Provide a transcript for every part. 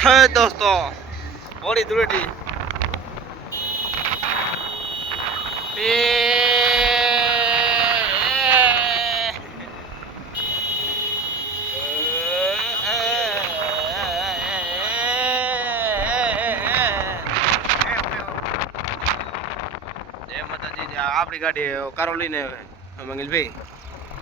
હે દોસ્તો હોળી ધૂળેટી આપણી ગાડી કારો લઈને મંગલભાઈ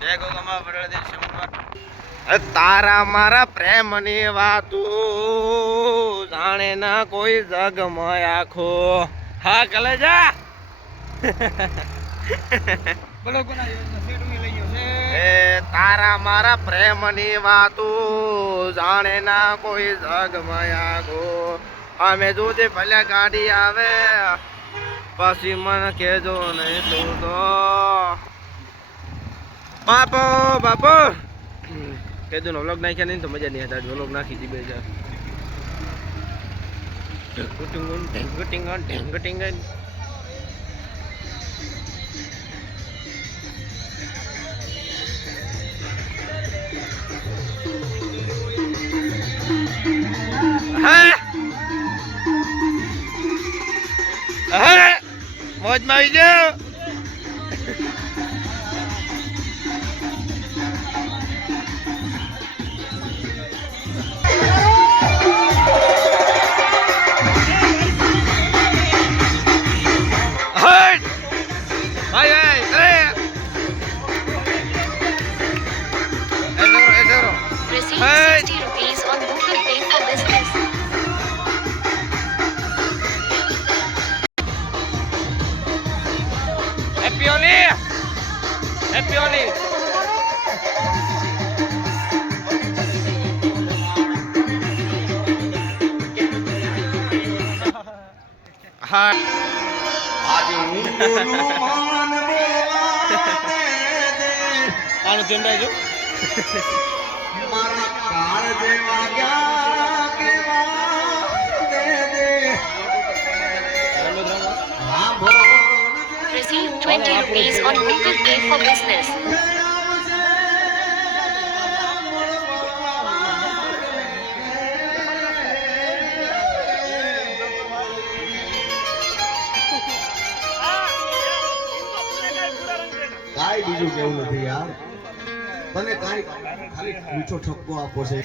જય ગોગા પટેલ તારા મારા પ્રેમની વાતું જાણે ના કોઈ જગમાં આખો હા કલેજા તારા મારા પ્રેમની વાતું જાણે ના કોઈ જગમાં આખો અમે જોજે ભલે ગાડી આવે પછી મને કેજો નહીં તું તો બાપો બાપો કેજો નો વ્લોગ નાખ્યા નહીં તો મજા નહીં હતા વ્લોગ નાખી દી બે હજાર ઢેંગટિંગ મોજ માં આવી ગયો Receive 60 rupees on Google Pay for business. Happy Holi! Happy Holi! હા આજે હું બોલું માન બોલાવે દે આનું ચંડા જો મારા કાળ જેવા ગયા કેવા દે દે હા બોલ Receive 20 rupees on Google Pay for business. કાઈ બીજું કેવું નથી યાર તને કાઈ ખાલી મીઠો ઠપકો આપો છે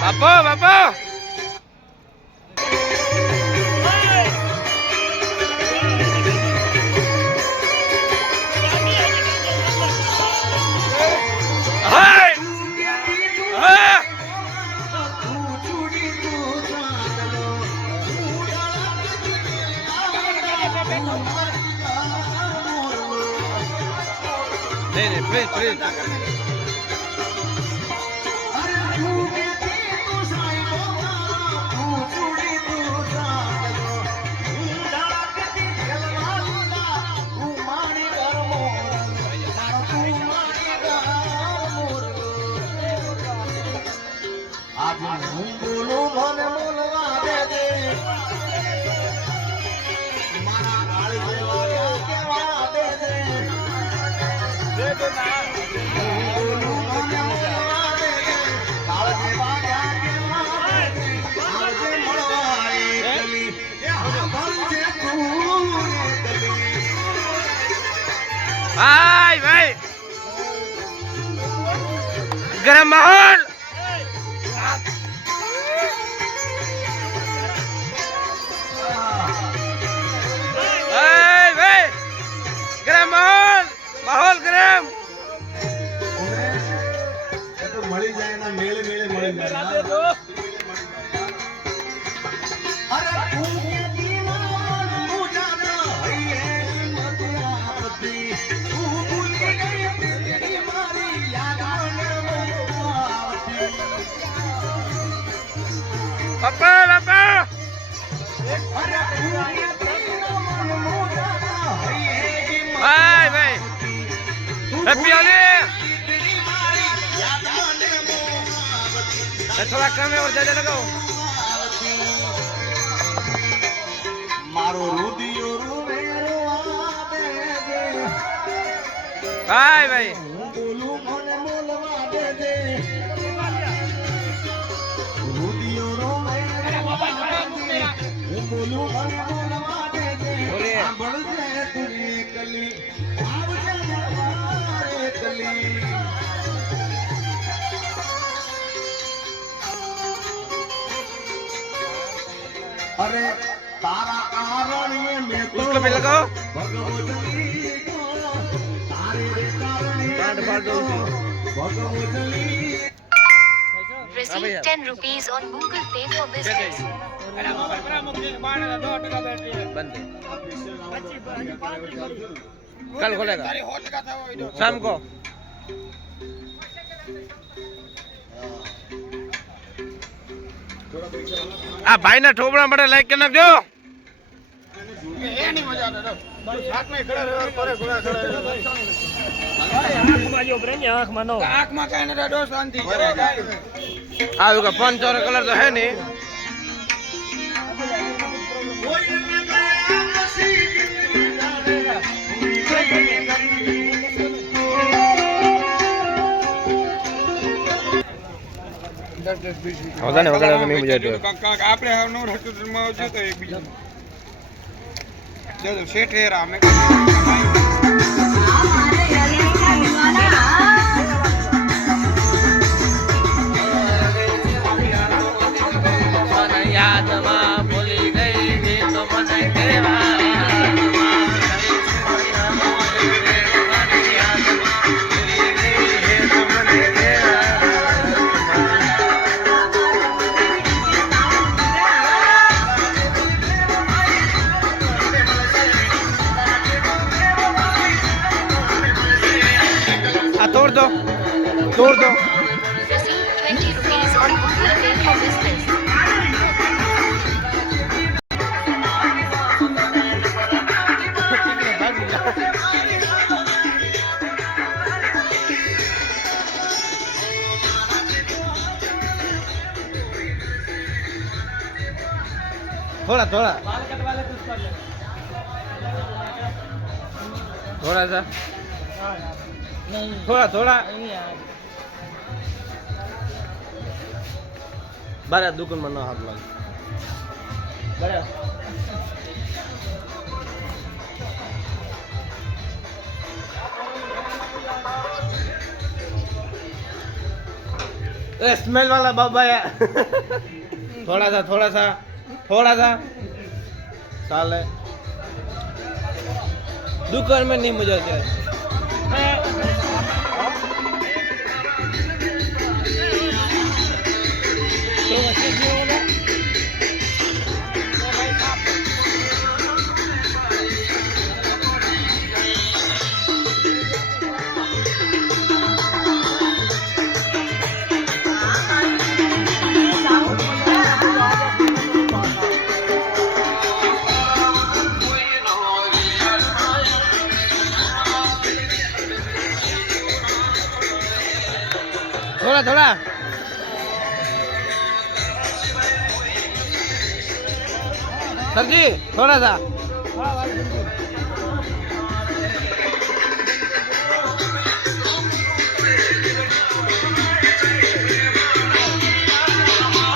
બાપો બાપો પ્લીઝ ભાઈ ભાઈ ગરમ માહોલ ભાઈ ભાઈ ગરમ માહોલ ગરમ મળી જાય ના મેળે મેળે મળી જાય અરે તું કે દીવાન મુજાના હૈયે મત આપતી તું ભૂલી ગઈ તેરી મારી યાદ આવતી બાપા બાપા ભાઈ ભાઈ હેપી હોલી થોડા કમ और ज्यादा लगाओ મારો રુદિયો રોવે રોવા દેજે ભાઈ ભાઈ હું બોલું મને બોલવા દેજે રુદિયો રોવે હું બોલું મને બોલવા દેજે સાંભળજે તુરી કલી આવજે મારે કલી अरे तारा कारण ये मैं तो उसको भी लगाओ भगवतली को तारे रे कारण ये काट फाड़ दो भगवतली Receive 10 rupees on Google Pay for business. बंद कल खोलेगा शाम को આ ભાઈના ઠોબડા માટે લાઈક કરી નાખજો આવ્યું કે પંચોર કલર તો હે નહીં વગાડે વગાડે તો નહીં મજા આવતી આપણે નો રસ્તો આવજો તો એકબીજા જો શેઠ હેરા અમે યાદમાં ભૂલી ગઈ તો મને કેવા तोड़ दो तोड़ दो Receive 20 rupees on Google Pay for business. थोड़ा थोड़ा थोड़ा सा थोड़ा थोड़ा बारे दुकान में ना हाथ लग बारे स्मेल वाला बाबा है थोड़ा सा थोड़ा सा थोड़ा सा साले दुकान में नहीं मजा आता है थोड़ा थोड़ा सर जी थोड़ा सा